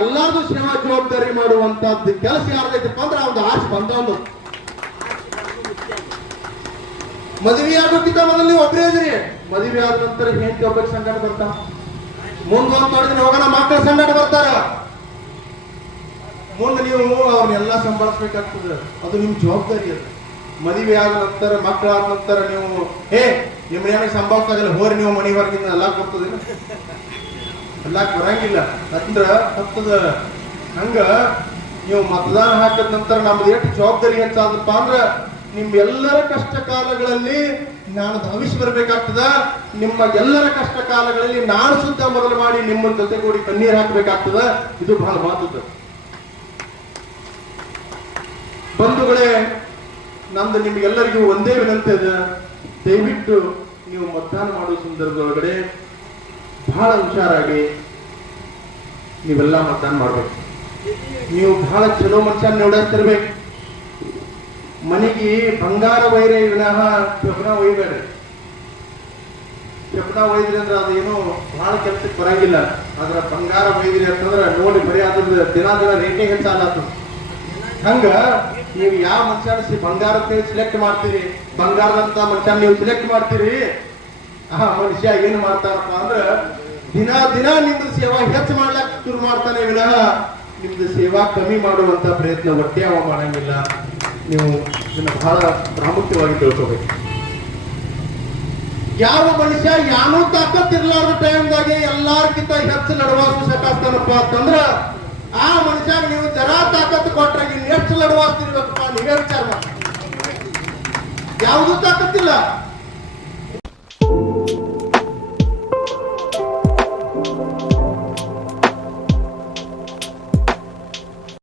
ಎಲ್ಲಾರ್ದು ಸೇವಾ ಜವಾಬ್ದಾರಿ ಮಾಡುವಂತದ್ದು ಕೆಲಸ ಯಾರ್ದೈತಪ್ಪ ಅಂದ್ರೆ ಅವ್ನು ಆಸೆ ಬಂದವನು. ಮದುವೆ ಆಗೋಕ್ಕಿಂತ ಮೊದಲು ನೀವು ಒಬ್ಬರೇ ಇದ್ರಿ, ಮದುವೆ ಆದ ನಂತರ ಹೆಂಡತಿ ಒಬ್ಬಕ್ಕೆ ಸಂಕಟ ಬರ್ತಾ, ಮುಂದೊಂದು ತೊಡಗಿನ ಹೋಗೋಣ ಮಕ್ಕಳ ಸಂಕಟ ಬರ್ತಾರ, ಮುಂದೆ ನೀವು ಅವ್ರನ್ನೆಲ್ಲ ಸಂಭಾಳಿಸ್ಬೇಕಾಗ್ತದೆ. ಅದು ನಿಮ್ ಜವಾಬ್ದಾರಿ. ಅದು ಮದುವೆ ಆದ ನಂತರ ಮಕ್ಕಳಾದ ನಂತರ ನೀವು ನಿಮ್ಮ ಏನಾಗ ಸಂಭಾಳಿಸಾಗಲ್ಲ, ಹೋರಿ ನೀವು ಮನೆ ಹೊರಗಿಂದ ಎಲ್ಲ ಬರ್ತದೆ, ಎಲ್ಲ ಬರಂಗಿಲ್ಲ ಅಂದ್ರ ಹತ್ತದ. ಹಂಗ ನೀವು ಮತದಾನ ಹಾಕಿದ ನಂತರ ನಮ್ದು ಎಷ್ಟು ಜವಾಬ್ದಾರಿ ಹೆಚ್ಚಾದಪ್ಪ ಅಂದ್ರ ನಿಮ್ಮೆಲ್ಲರ ಕಷ್ಟ ಕಾಲಗಳಲ್ಲಿ ನಾನು ಧಾವಿಸಿ ಬರ್ಬೇಕಾಗ್ತದ. ನಿಮ್ಮ ಎಲ್ಲರ ಕಷ್ಟ ಕಾಲಗಳಲ್ಲಿ ನಾನು ಸುದ್ದ ಮೊದಲು ಮಾಡಿ ನಿಮ್ಮ ಜೊತೆಗೂಡಿ ಕಣ್ಣೀರು ಹಾಕಬೇಕಾಗ್ತದ. ಇದು ಬಹಳ ಮಹತ್ವದ. ಬಂಧುಗಳೇ, ನಮ್ದು ನಿಮ್ಗೆಲ್ಲರಿಗೂ ಒಂದೇ ವಿನಂತಿ ಇದೆ. ದಯವಿಟ್ಟು ನೀವು ಮತದಾನ ಮಾಡುವ ಸಂದರ್ಭದೊಳಗಡೆ ಬಹಳ ಹುಷಾರಾಗಿ ನೀವೆಲ್ಲ ಮತದಾನ ಮಾಡ್ಬೇಕು. ನೀವು ಬಹಳ ಚಲೋ ಮನುಷ್ಯನ ನೋಡಾಡ್ತಿರ್ಬೇಕು. ಮನೆಗೆ ಬಂಗಾರ ವೈರ ವಿನಃ ಕೆಬ್ಬಣ ಒಯ್ಬೇಡ್ರಿ. ಕೆಬ್ಬಣ ಒಯ್ದ್ರಿ ಅಂದ್ರೆ ಅದೇನು ಬಹಳ ಕೆಲ್ಸಕ್ಕೆ ಬರಂಗಿಲ್ಲ. ಅದ್ರ ಬಂಗಾರ ಒಯ್ದ್ರಿ ಅಂತಂದ್ರೆ ನೋಡಿ ಬರೀ ಅದ್ರ ದಿನ ರೇಟೇ ಹೆಚ್ಚಾಗ್ತದ. ಹಂಗ ನೀವು ಯಾವ ಮನುಷ್ಯನ ಬಂಗಾರದ ಸಿಲೆಕ್ಟ್ ಮಾಡ್ತೀರಿ, ಬಂಗಾರದಂತ ಮನುಷ್ಯನ ನೀವು ಸಿಲೆಕ್ಟ್ ಮಾಡ್ತೀರಿ, ಆ ಮನುಷ್ಯ ಏನ್ ಮಾಡ್ತಾರಪ್ಪ ಅಂದ್ರ ದಿನ ದಿನ ನಿಮ್ದು ಸೇವಾ ಹೆಚ್ಚು ಮಾಡ್ಲಾಕ ಶುರು ಮಾಡ್ತಾನೆ ವಿನಃ ನಿಮ್ದು ಸೇವಾ ಕಮ್ಮಿ ಮಾಡುವಂತ ಪ್ರಯತ್ನ ಒಟ್ಟೆ ಅವ ಮಾಡಂಗಿಲ್ಲ. ನೀವು ಇದನ್ನ ಬಹಳ ಪ್ರಾಮುಖ್ಯವಾಗಿ ತಿಳ್ಕೋಬೇಕು. ಯಾವ ಮನುಷ್ಯ ಯಾನೂ ತಾಕತ್ತಿರ್ಲಾರ್ದ ಟೈಮ್ದಾಗೆ ಎಲ್ಲಾರ್ಕಿಂತ ಹೆಚ್ಚು ಲಡವಾಸು ಸಕಾಸ್ತಾನಪ್ಪ ಅಂತಂದ್ರ ಆ ಮನುಷ್ಯ ನೀವು ಜರಾ ತಾಕತ್ತು ಕೊಟ್ರೆ ಇನ್ನೆಷ್ಟು ಲಡವಾಸ್ತಿರ್ಬೇಕಪ್ಪ ನೀವೇ ವಿಚಾರ ಮಾಡಿ. ಯಾವುದೂ ತಾಕತ್ತಿಲ್ಲ.